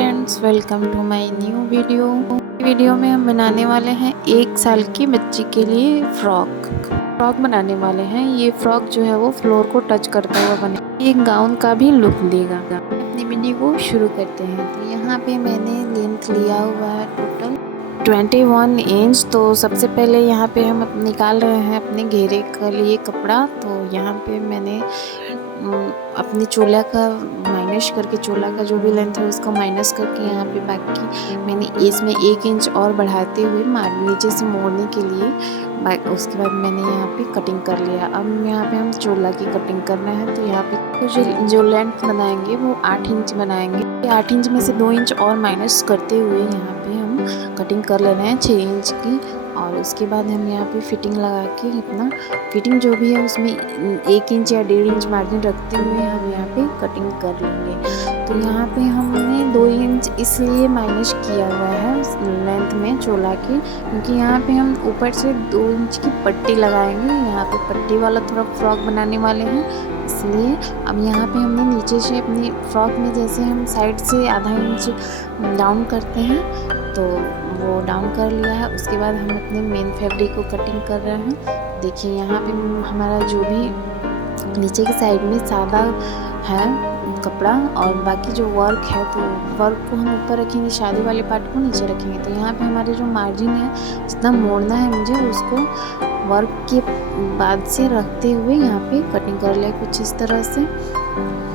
Friends, welcome to my new video में हम बनाने वाले हैं 1 साल की बच्ची के लिए फ्रॉक बनाने वाले हैं। ये फ्रॉक जो है वो फ्लोर को टच करता हुआ बने, एक गाउन का भी लुक देगा। अपनी वीडियो को शुरू करते हैं। तो यहाँ पे मैंने लेंथ लिया हुआ है टोटल 21 इंच। तो सबसे पहले यहाँ पे हम निकाल रहे हैं अपने घेरे के लिए कपड़ा। तो यहाँ पे मैंने अपनी चोला का माइनस करके, चोला का जो भी लेंथ है उसका माइनस करके यहाँ पे बाकी मैंने इसमें 1 इंच और बढ़ाते हुए नीचे से मोड़ने के लिए उसके बाद मैंने यहाँ पे कटिंग कर लिया। अब यहाँ पे हम चोला की कटिंग करना है। तो यहाँ पे जो लेंथ बनाएंगे वो 8 इंच बनाएंगे। 8 इंच में से 2 इंच और माइनस करते हुए यहाँ पे हम कटिंग कर ले रहे हैं 6 इंच की। और उसके बाद हम यहाँ पे फिटिंग लगा के अपना फिटिंग जो भी है उसमें 1 इंच या 1.5 इंच मार्जिन रखते हुए हम यहाँ पे कटिंग कर लेंगे। तो यहाँ पे हमने 2 इंच इसलिए माइनस किया हुआ है लेंथ में चोला की, क्योंकि यहाँ पे हम ऊपर से 2 इंच की पट्टी लगाएंगे। यहाँ पे पट्टी वाला थोड़ा फ्रॉक बनाने वाले हैं, इसलिए अब यहाँ पे हमने नीचे से अपनी फ्रॉक में जैसे हम साइड से आधा इंच डाउन करते हैं तो वो डाउन कर लिया है। उसके बाद हम अपने मेन फैब्रिक को कटिंग कर रहे हैं। देखिए यहाँ पे हमारा जो भी नीचे की साइड में सादा है कपड़ा और बाकी जो वर्क है तो वर्क को हम ऊपर रखेंगे, शादी वाले पार्ट को नीचे रखेंगे। तो यहाँ पे हमारे जो मार्जिन है जितना मोड़ना है मुझे उसको वर्क के बाद से रखते हुए यहाँ पे कटिंग कर लिया कुछ इस तरह से।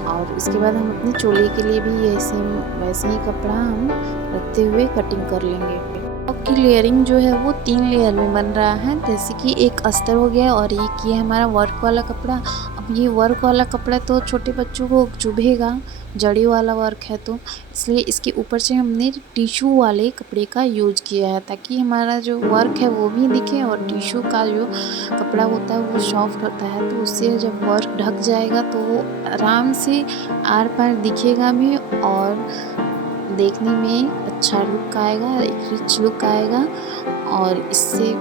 और उसके बाद हम अपने चोले के लिए भी वैसे ही कपड़ा हम रखते हुए कटिंग कर लेंगे। फ्रॉक की लेयरिंग जो है वो 3 लेयर में बन रहा है, जैसे कि एक अस्तर हो गया और एक ये हमारा वर्क वाला कपड़ा। अब ये वर्क वाला कपड़ा तो छोटे बच्चों को चुभेगा, जड़ी वाला वर्क है, तो इसलिए इसके ऊपर से हमने टिश्यू वाले कपड़े का यूज किया है ताकि हमारा जो वर्क है वो भी दिखे और टिश्यू का जो कपड़ा होता है वो सॉफ्ट होता है। तो उससे जब वर्क ढक जाएगा तो वो आराम से आर पार दिखेगा भी और देखने में अच्छा लुक आएगा, एक रिच लुक आएगा। और इससे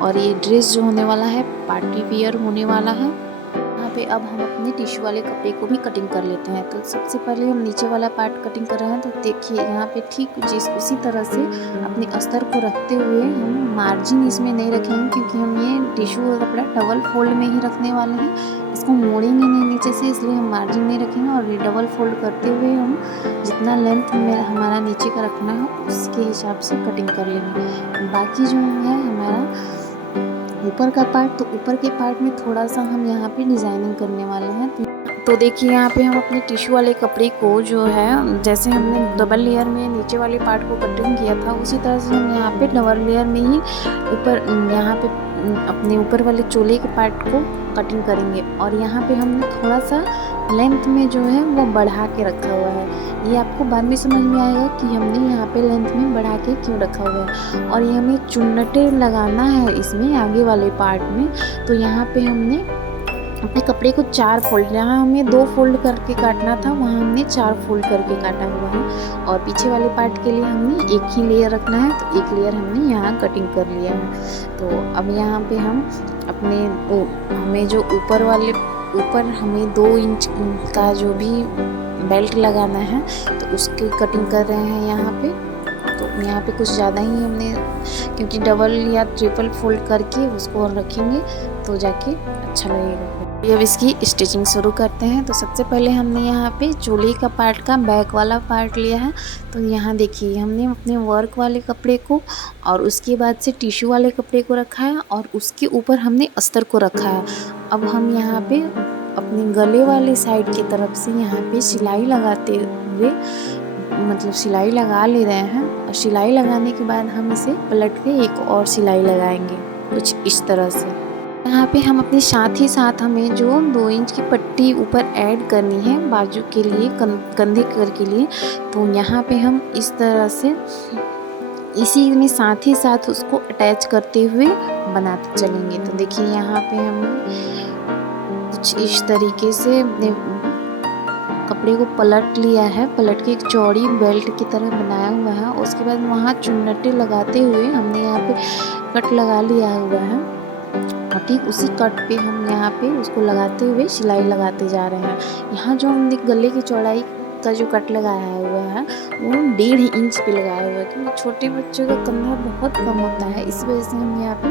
और ये ड्रेस जो होने वाला है पार्टी वियर होने वाला है। यहाँ पे अब हम अपने टिश्यू वाले कपड़े को भी कटिंग कर लेते हैं। तो सबसे पहले हम नीचे वाला पार्ट कटिंग कर रहे हैं। तो देखिए यहाँ पे ठीक उसी तरह से अपने अस्तर को रखते हुए हम मार्जिन इसमें नहीं रखेंगे, क्योंकि हम ये टिश्यू का कपड़ा डबल फोल्ड में ही रखने वाले हैं, इसको मोड़ेंगे नहीं नीचे से, इसलिए हम मार्जिन नहीं रखेंगे। और ये डबल फोल्ड करते हुए हम जितना लेंथ में हमारा नीचे का रखना है उसके हिसाब से कटिंग कर लेंगे। बाकी जो है हमारा ऊपर का पार्ट, तो ऊपर के पार्ट में थोड़ा सा हम यहाँ पे डिज़ाइनिंग करने वाले हैं। तो देखिए यहाँ पे हम अपने टिश्यू वाले कपड़े को जो है जैसे हमने डबल लेयर में नीचे वाले पार्ट को कटिंग किया था उसी तरह से हम यहाँ पे डबल लेयर में ही ऊपर यहाँ पे अपने ऊपर वाले चोले के पार्ट को कटिंग करेंगे। और यहाँ पे हमने थोड़ा सा लेंथ में जो है वो बढ़ा के रखा हुआ है। ये आपको बाद में समझ में आएगा कि हमने यहाँ पे लेंथ में बढ़ा के क्यों रखा हुआ है। और ये हमें चुन्नटे लगाना है इसमें आगे वाले पार्ट में। तो यहाँ पे हमने अपने कपड़े को 4 फोल्ड, यहाँ हमें 2 फोल्ड करके काटना था वहाँ हमने 4 फोल्ड करके काटा हुआ है। और पीछे वाले पार्ट के लिए हमने एक ही लेयर रखना है, तो एक लेयर हमने यहाँ कटिंग कर लिया है। तो अब यहाँ पे हम अपने हमें जो ऊपर हमें 2 इंच का जो भी बेल्ट लगाना है तो उसकी कटिंग कर रहे हैं यहाँ पे। तो यहाँ पे कुछ ज़्यादा ही हमने, क्योंकि डबल या ट्रिपल फोल्ड करके उसको रखेंगे तो जाके अच्छा लगेगा। अब इसकी स्टिचिंग शुरू करते हैं। तो सबसे पहले हमने यहाँ पे चोले का पार्ट का बैक वाला पार्ट लिया है। तो यहाँ देखिए हमने अपने वर्क वाले कपड़े को और उसके बाद से टिश्यू वाले कपड़े को रखा है और उसके ऊपर हमने अस्तर को रखा है। अब हम यहाँ पे अपने गले वाले साइड की तरफ से यहाँ पे सिलाई लगाते हुए मतलब सिलाई लगा ले रहे हैं। और सिलाई लगाने के बाद हम इसे पलट के एक और सिलाई लगाएंगे कुछ इस तरह से। यहाँ पे हम अपने साथ ही साथ हमें जो 2 इंच की पट्टी ऊपर ऐड करनी है बाजू के लिए, कंधे कर के लिए, तो यहाँ पे हम इस तरह से इसी में साथ ही साथ उसको अटैच करते हुए बनाते चलेंगे। तो देखिए यहाँ पे हम कुछ इस तरीके से कपड़े को पलट लिया है, पलट के एक चौड़ी बेल्ट की तरह बनाया हुआ है। उसके बाद वहाँ चुन्नटे लगाते हुए हमने यहाँ पे कट लगा लिया हुआ है और ठीक उसी कट पे हम यहाँ पे उसको लगाते हुए सिलाई लगाते जा रहे हैं। यहाँ जो हमने गले की चौड़ाई का जो कट लगाया हुआ है वो 1.5 इंच पे लगाया हुआ है, क्योंकि छोटे बच्चों का कंधा बहुत कम होता है, इस वजह से हम यहाँ पे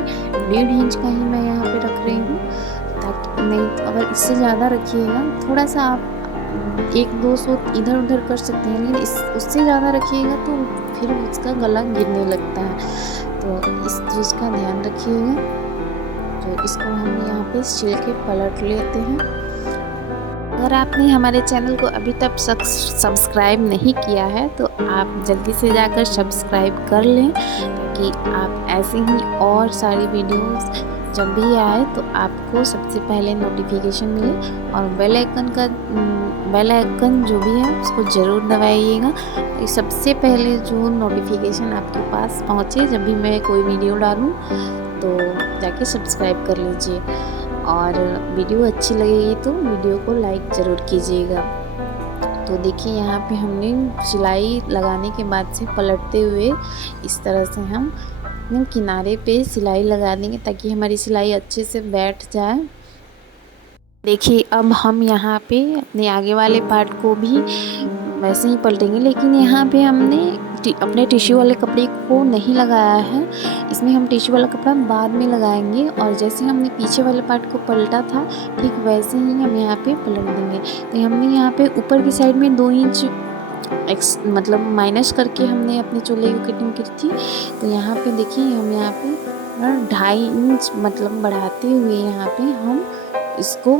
1.5 इंच का ही मैं यहाँ पे रख रही हूँ। ताकि नहीं, अगर इससे ज़्यादा रखिएगा, थोड़ा सा आप 1-2 सूत इधर उधर कर सकते हैं, लेकिन उससे ज़्यादा रखिएगा तो फिर उसका गला गिरने लगता है। तो इस चीज़ का ध्यान रखिएगा। तो इसको हम यहाँ पे छिल के पलट लेते हैं। अगर आपने हमारे चैनल को अभी तक सब्सक्राइब नहीं किया है तो आप जल्दी से जाकर सब्सक्राइब कर लें, ताकि आप ऐसे ही और सारी वीडियोस जब भी आए तो आपको सबसे पहले नोटिफिकेशन मिले। और बेल आइकन जो भी है उसको ज़रूर दबाइएगा, तो सबसे पहले जो नोटिफिकेशन आपके पास पहुँचे जब भी मैं कोई वीडियो डालूँ, तो जाके सब्सक्राइब कर लीजिए। और वीडियो अच्छी लगेगी तो वीडियो को लाइक ज़रूर कीजिएगा। तो देखिए यहाँ पे हमने सिलाई लगाने के बाद से पलटते हुए इस तरह से हम किनारे पे सिलाई लगा देंगे, ताकि हमारी सिलाई अच्छे से बैठ जाए। देखिए अब हम यहाँ पे अपने आगे वाले पार्ट को भी वैसे ही पलटेंगे, लेकिन यहाँ पे हमने अपने टिश्यू वाले कपड़े को नहीं लगाया है, इसमें हम टिश्यू वाला कपड़ा बाद में लगाएंगे। और जैसे हमने पीछे वाले पार्ट को पलटा था, ठीक वैसे ही हम यहाँ पे पलट देंगे। तो हमने यहाँ पे ऊपर की साइड में 2 इंच मतलब माइनस करके हमने अपने चोले की कटिंग की थी। तो यहाँ पे देखिए हम यहाँ पे 2.5 इंच मतलब बढ़ाते हुए यहाँ पे हम इसको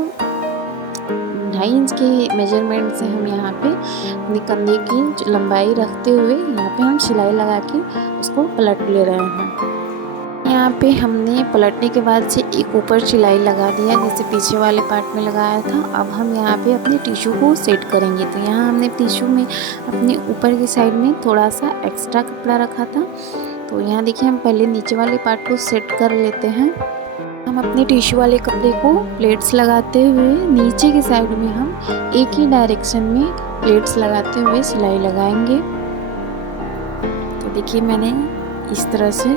2.5 इंच के मेजरमेंट से हम यहाँ पे अपने कंधे की लंबाई रखते हुए यहाँ पे हम सिलाई लगा के उसको पलट ले रहे हैं। यहाँ पे हमने पलटने के बाद से एक ऊपर सिलाई लगा दिया, जैसे पीछे वाले पार्ट में लगाया था। अब हम यहाँ पे अपने टिश्यू को सेट करेंगे। तो यहाँ हमने टिश्यू में अपने ऊपर की साइड में थोड़ा सा एक्स्ट्रा कपड़ा रखा था। तो यहाँ देखिए हम पहले नीचे वाले पार्ट को सेट कर लेते हैं। हम अपने टिश्यू वाले कपड़े को प्लेट्स लगाते हुए नीचे की साइड में हम एक ही डायरेक्शन में प्लेट्स लगाते हुए सिलाई लगाएंगे। तो देखिए मैंने इस तरह से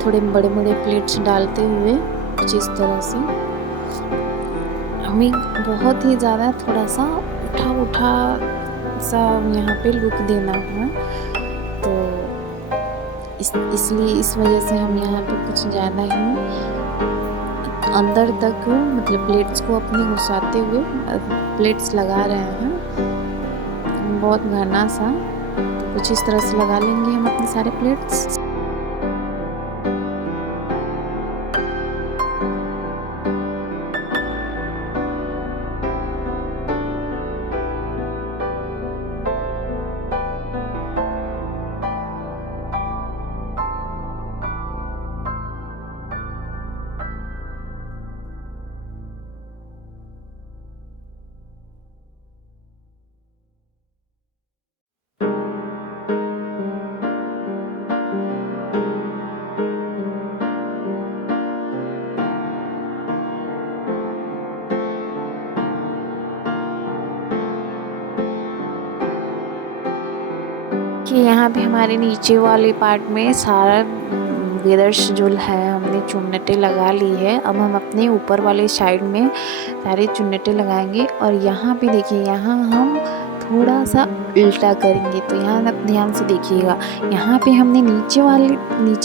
थोड़े बड़े बड़े प्लेट्स डालते हुए कुछ इस तरह से हमें बहुत ही ज़्यादा थोड़ा सा उठा सा यहाँ पे लुक देना है। तो इसलिए इस वजह से हम यहाँ पे कुछ ज़्यादा ही अंदर तक मतलब प्लेट्स को अपने घुसाते हुए प्लेट्स लगा रहे हैं, बहुत घना सा। तो कुछ इस तरह से लगा लेंगे हम अपने सारे प्लेट्स। कि यहाँ पे हमारे नीचे वाले पार्ट में सारा वेदर्स जो है हमने चुन्नटें लगा ली है। अब हम अपने ऊपर वाले साइड में सारे चुन्नटें लगाएंगे। और यहाँ पे देखिए यहाँ हम थोड़ा सा उल्टा करेंगे। तो यहाँ आप ध्यान से देखिएगा, यहाँ पे हमने नीचे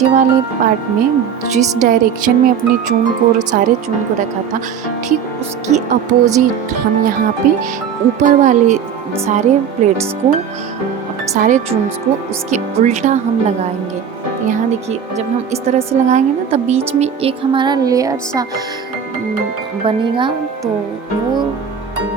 वाले पार्ट में जिस डायरेक्शन में अपने चून को सारे चून को रखा था, ठीक उसकी अपोजिट हम यहाँ पे ऊपर वाले सारे प्लेट्स को सारे चून्स को उसके उल्टा हम लगाएंगे। तो यहाँ देखिए जब हम इस तरह से लगाएंगे ना, तब बीच में एक हमारा लेयर सा बनेगा। तो वो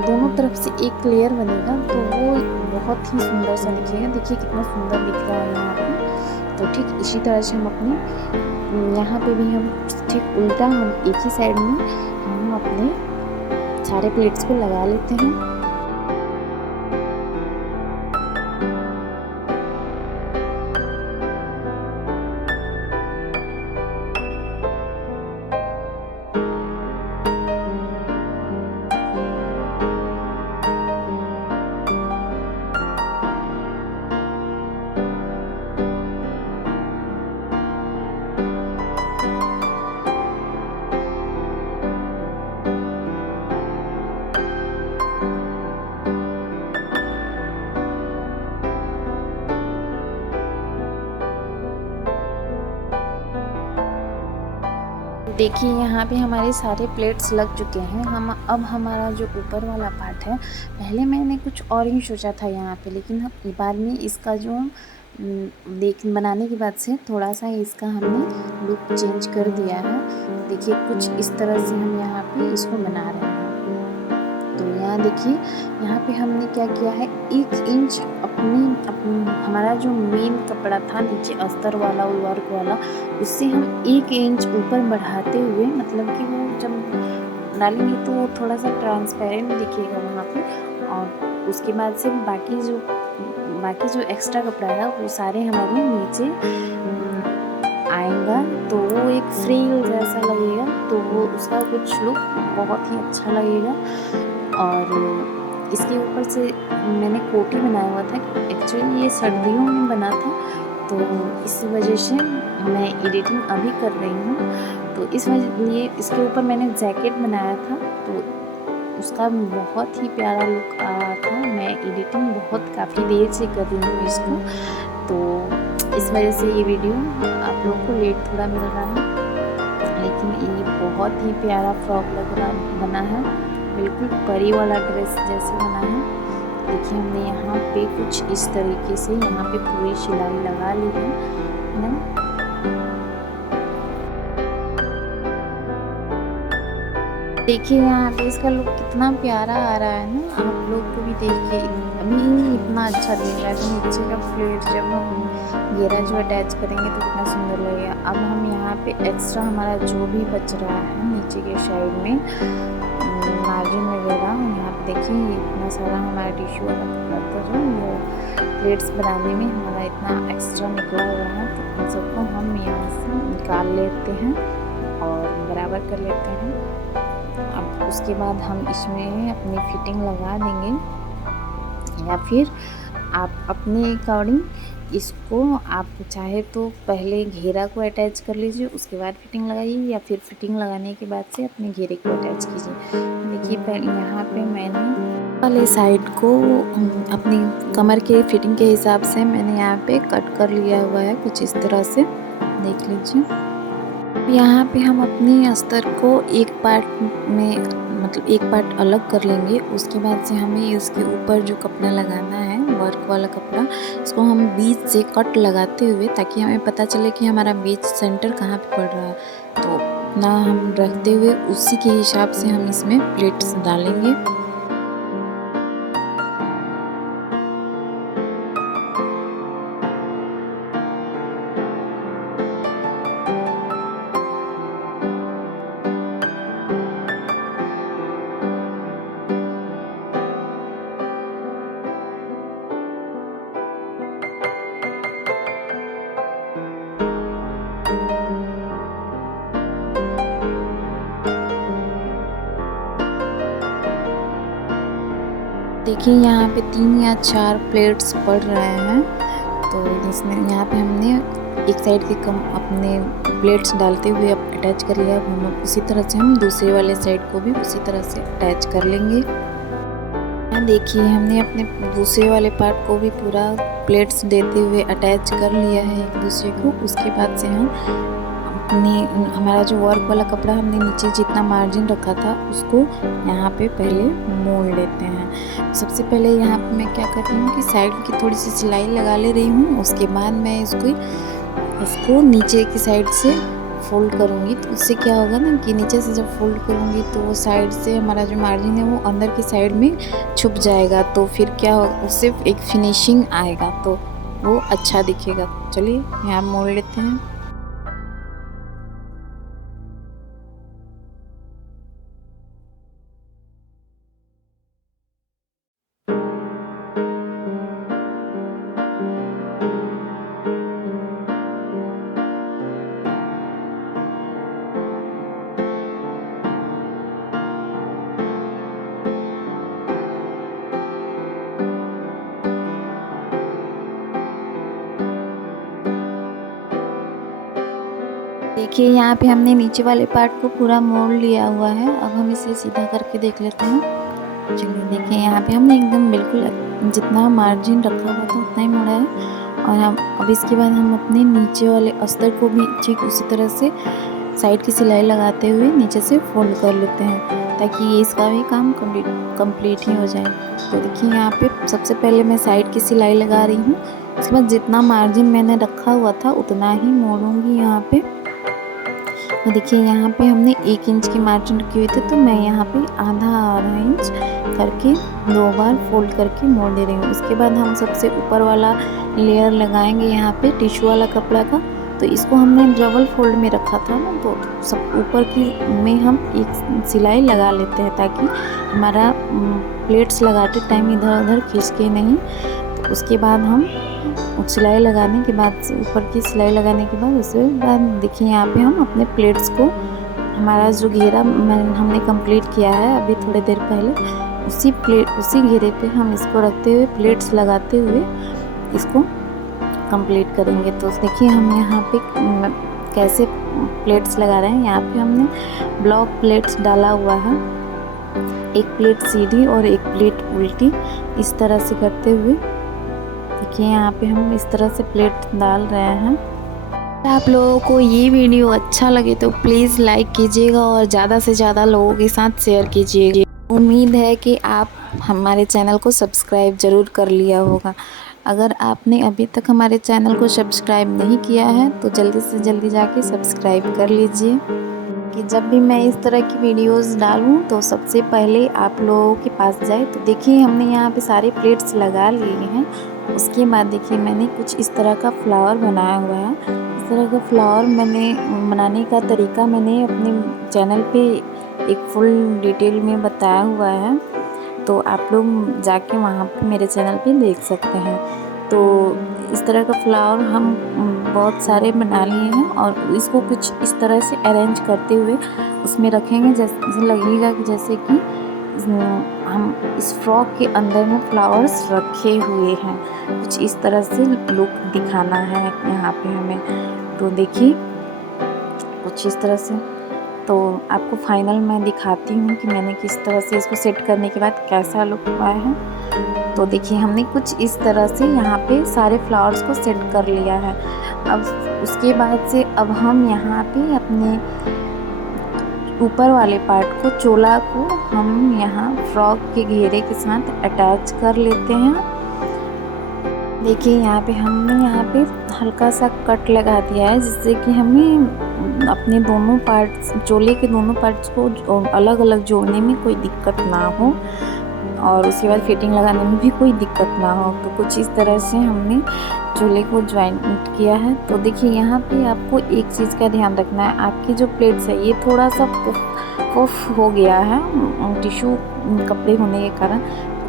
दोनों तरफ से एक लेयर बनेगा, तो वो बहुत ही सुंदर सा दिखेगा। देखिए कितना सुंदर दिख रहा है यहाँ पे। तो ठीक इसी तरह से हम अपने यहाँ पे भी हम ठीक उल्टा हम एक ही साइड में हम अपने सारे प्लेट्स को लगा लेते हैं। देखिए यहाँ पे हमारे सारे प्लेट्स लग चुके हैं। हम अब हमारा जो ऊपर वाला पार्ट है, पहले मैंने कुछ और ही सोचा था यहाँ पे, लेकिन बाद में इसका जो देख बनाने के बाद से थोड़ा सा इसका हमने लुक चेंज कर दिया है। देखिए कुछ इस तरह से हम यहाँ पे इसको बना रहे हैं। तो यहाँ देखिए, यहाँ पे हमने क्या किया है, 1 इंच अपनी हमारा जो मेन कपड़ा था नीचे अस्तर वाला वर्क वाला, उससे हम 1 इंच ऊपर बढ़ाते हुए, मतलब कि वो जब डालेंगे तो वो थोड़ा सा ट्रांसपेरेंट दिखेगा वहाँ पे। और उसके बाद से बाकी जो एक्स्ट्रा कपड़ा है वो सारे हमारे नीचे आएगा, तो वो एक फ्रिल जैसा लगेगा, तो वो उसका कुछ लुक बहुत ही अच्छा लगेगा। और इसके ऊपर से मैंने कोटी बनाया हुआ था। एक्चुअली ये सर्दियों में बना था, तो इस वजह से मैं एडिटिंग अभी कर रही हूँ। तो इस वजह लिए इसके ऊपर मैंने जैकेट बनाया था, तो उसका बहुत ही प्यारा लुक आ रहा था। मैं एडिटिंग काफ़ी देर से कर रही हूँ इसको, तो इस वजह से ये वीडियो आप लोग को लेट थोड़ा मिल रहा है, लेकिन ये बहुत ही प्यारा फ्रॉक बना है, बिल्कुल परी वाला ड्रेस जैसे बना है। देखिए हमने यहाँ पे कुछ इस तरीके से यहाँ पे पूरी सिलाई लगा ली है ना। देखिए यहाँ पे इसका लुक कितना प्यारा आ रहा है ना, आप लोग को भी देखिए। अभी इतना अच्छा दिख रहा है, तो नीचे का प्लेट जब हम घेरा जो अटैच करेंगे तो कितना सुंदर लगेगा। अब हम यहाँ पे एक्स्ट्रा हमारा जो भी बच रहा है नीचे के साइड में मार्जिन वगैरह, यहाँ पे देखिए इतना सारा हमारा टिश्यू वाला कपड़ा था जो वो प्लेट्स बनाने में हमारा इतना एक्स्ट्रा निकला हुआ है, तो इन सबको हम यहाँ से निकाल लेते हैं और बराबर कर लेते हैं। अब उसके बाद हम इसमें अपनी फिटिंग लगा देंगे, या फिर आप अपने अकॉर्डिंग इसको, आप चाहे तो पहले घेरा को अटैच कर लीजिए, उसके बाद फिटिंग लगाइए, या फिर फिटिंग लगाने के बाद से अपने घेरे को अटैच कीजिए। देखिए पहले यहाँ पे मैंने वाले साइड को अपनी कमर के फिटिंग के हिसाब से मैंने यहाँ पे कट कर लिया हुआ है, कुछ इस तरह से देख लीजिए। यहाँ पे हम अपनी अस्तर को एक पार्ट में, मतलब एक पार्ट अलग कर लेंगे। उसके बाद से हमें इसके ऊपर जो कपड़ा लगाना है, वर्क वाला कपड़ा, इसको हम बीच से कट लगाते हुए, ताकि हमें पता चले कि हमारा बीच सेंटर कहाँ पे पड़ रहा है, तो ना हम रखते हुए उसी के हिसाब से हम इसमें प्लेट्स डालेंगे। देखिए यहाँ पे 3 या 4 प्लेट्स पड़ रहे हैं, तो इसमें यहाँ पे हमने एक साइड के अपने प्लेट्स डालते हुए अटैच कर लिया। अब हम उसी तरह से हम दूसरे वाले साइड को भी उसी तरह से अटैच कर लेंगे। यहाँ देखिए हमने अपने दूसरे वाले पार्ट को भी पूरा प्लेट्स देते हुए अटैच कर लिया है एक दूसरे को। उसके बाद से हम हमारा जो वर्क वाला कपड़ा हमने नीचे जितना मार्जिन रखा था उसको यहाँ पे पहले मोड़ लेते हैं। सबसे पहले यहाँ पे मैं क्या कर रही हूँ कि साइड की थोड़ी सी सिलाई लगा ले रही हूँ। उसके बाद मैं इसको नीचे की साइड से फोल्ड करूँगी, तो उससे क्या होगा ना कि नीचे से जब फोल्ड करूँगी तो वो साइड से हमारा जो मार्जिन है वो अंदर की साइड में छुप जाएगा, तो फिर क्या होगा, उससे एक फिनिशिंग आएगा, तो वो अच्छा दिखेगा। चलिए यहाँ मोड़ लेते हैं। देखिए यहाँ पे हमने नीचे वाले पार्ट को पूरा मोड़ लिया हुआ है। अब हम इसे सीधा करके देख लेते हैं। चलिए देखिए यहाँ पे हमने एकदम बिल्कुल जितना मार्जिन रखा हुआ था उतना ही मोड़ा है। और हम अब इसके बाद हम अपने नीचे वाले अस्तर को भी ठीक उसी तरह से साइड की सिलाई लगाते हुए नीचे से फोल्ड कर लेते हैं ताकि ये इसका भी काम कंप्लीट ही हो जाए। तो देखिए यहाँ पे सबसे पहले मैं साइड की सिलाई लगा रही हूँ। उसके बाद जितना मार्जिन मैंने रखा हुआ था उतना ही मोड़ूंगी यहाँ पे। तो देखिए यहाँ पे हमने 1 इंच की मार्जिन रखी हुई थी, तो मैं यहाँ पे आधा इंच करके 2 बार फोल्ड करके मोड़ दे रही हूँ। उसके बाद हम सबसे ऊपर वाला लेयर लगाएंगे यहाँ पे टिश्यू वाला कपड़ा का। तो इसको हमने डबल फोल्ड में रखा था ना, तो सब ऊपर की में हम एक सिलाई लगा लेते हैं ताकि हमारा प्लेट्स लगाते टाइम इधर उधर खिसके नहीं। तो उसके बाद हम सिलाई लगाने के बाद ऊपर की सिलाई लगाने के बाद उसके बाद देखिए यहाँ पे हम अपने प्लेट्स को, हमारा जो घेरा हमने कंप्लीट किया है अभी थोड़ी देर पहले, उसी घेरे पे हम इसको रखते हुए प्लेट्स लगाते हुए इसको कंप्लीट करेंगे। तो देखिए हम यहाँ पे कैसे प्लेट्स लगा रहे हैं। यहाँ पे हमने ब्लॉक प्लेट्स डाला हुआ है, एक प्लेट सीधी और एक प्लेट उल्टी, इस तरह से करते हुए देखिए यहाँ पे हम इस तरह से प्लेट डाल रहे हैं। आप लोगों को ये वीडियो अच्छा लगे तो प्लीज़ लाइक कीजिएगा और ज़्यादा से ज़्यादा लोगों के साथ शेयर कीजिएगा। उम्मीद है कि आप हमारे चैनल को सब्सक्राइब ज़रूर कर लिया होगा। अगर आपने अभी तक हमारे चैनल को सब्सक्राइब नहीं किया है तो जल्दी से जल्दी जाके सब्सक्राइब कर लीजिए कि जब भी मैं इस तरह की वीडियोस डालूं तो सबसे पहले आप लोगों के पास जाए। तो देखिए हमने यहाँ पे सारे प्लेट्स लगा लिए हैं। उसके बाद देखिए मैंने कुछ इस तरह का फ्लावर बनाया हुआ है। इस तरह का फ्लावर मैंने बनाने का तरीका मैंने अपने चैनल पे एक फुल डिटेल में बताया हुआ है, तो आप लोग जाके वहाँ पे मेरे चैनल पे देख सकते हैं। तो इस तरह का फ्लावर हम बहुत सारे बना लिए हैं और इसको कुछ इस तरह से अरेंज करते हुए उसमें रखेंगे, जैसे लगेगा कि जैसे कि हम इस फ्रॉक के अंदर में फ्लावर्स रखे हुए हैं। कुछ इस तरह से लुक दिखाना है यहाँ पे हमें। तो देखिए कुछ इस तरह से, तो आपको फाइनल मैं दिखाती हूँ कि मैंने किस तरह से इसको सेट करने के बाद कैसा लुक आया है। तो देखिए हमने कुछ इस तरह से यहाँ पे सारे फ्लावर्स को सेट कर लिया है। अब उसके बाद से अब हम यहाँ पे अपने ऊपर वाले पार्ट को, चोला को हम यहाँ फ्रॉक के घेरे के साथ अटैच कर लेते हैं। देखिए यहाँ पे हमने यहाँ पे हल्का सा कट लगा दिया है, जिससे कि हमें अपने दोनों पार्ट्स, चोले के दोनों पार्ट्स को अलग अलग जोड़ने में कोई दिक्कत ना हो और उसके बाद फिटिंग लगाने में भी कोई दिक्कत ना हो। तो कुछ इस तरह से हमने चोले को ज्वाइंट किया है। तो देखिए यहाँ पे आपको एक चीज़ का ध्यान रखना है, आपकी जो प्लेट्स है ये थोड़ा सा पुफ हो गया है टिश्यू कपड़े होने के कारण।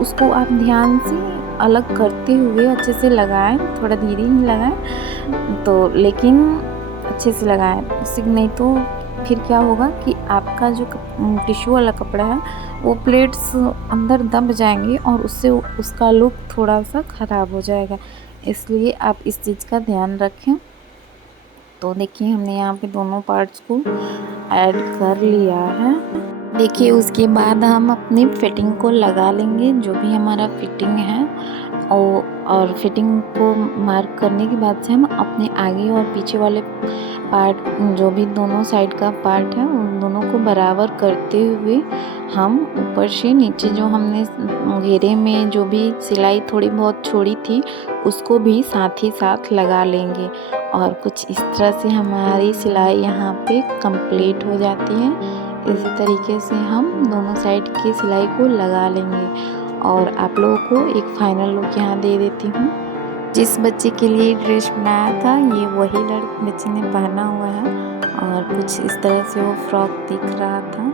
उसको आप ध्यान से अलग करते हुए अच्छे से लगाएं, थोड़ा धीरे ही लगाएं, तो लेकिन अच्छे से लगाएं। उससे नहीं तो फिर क्या होगा कि आपका जो टिश्यू वाला कपड़ा है वो प्लेट्स अंदर दब जाएंगे और उससे उसका लुक थोड़ा सा ख़राब हो जाएगा। इसलिए आप इस चीज़ का ध्यान रखें। तो देखिए हमने यहाँ पे दोनों पार्ट्स को ऐड कर लिया है। देखिए उसके बाद हम अपनी फिटिंग को लगा लेंगे, जो भी हमारा फिटिंग है। और फिटिंग को मार्क करने के बाद से हम अपने आगे और पीछे वाले पार्ट, जो भी दोनों साइड का पार्ट है, उन दोनों को बराबर करते हुए हम ऊपर से नीचे जो हमने घेरे में जो भी सिलाई थोड़ी बहुत छोड़ी थी उसको भी साथ ही साथ लगा लेंगे। और कुछ इस तरह से हमारी सिलाई यहाँ पे कंप्लीट हो जाती है। इसी तरीके से हम दोनों साइड की सिलाई को लगा लेंगे और आप लोगों को एक फाइनल लुक यहाँ दे देती हूँ। जिस बच्चे के लिए ड्रेस बनाया था ये वही बच्चे ने पहना हुआ है और कुछ इस तरह से वो फ्रॉक दिख रहा था।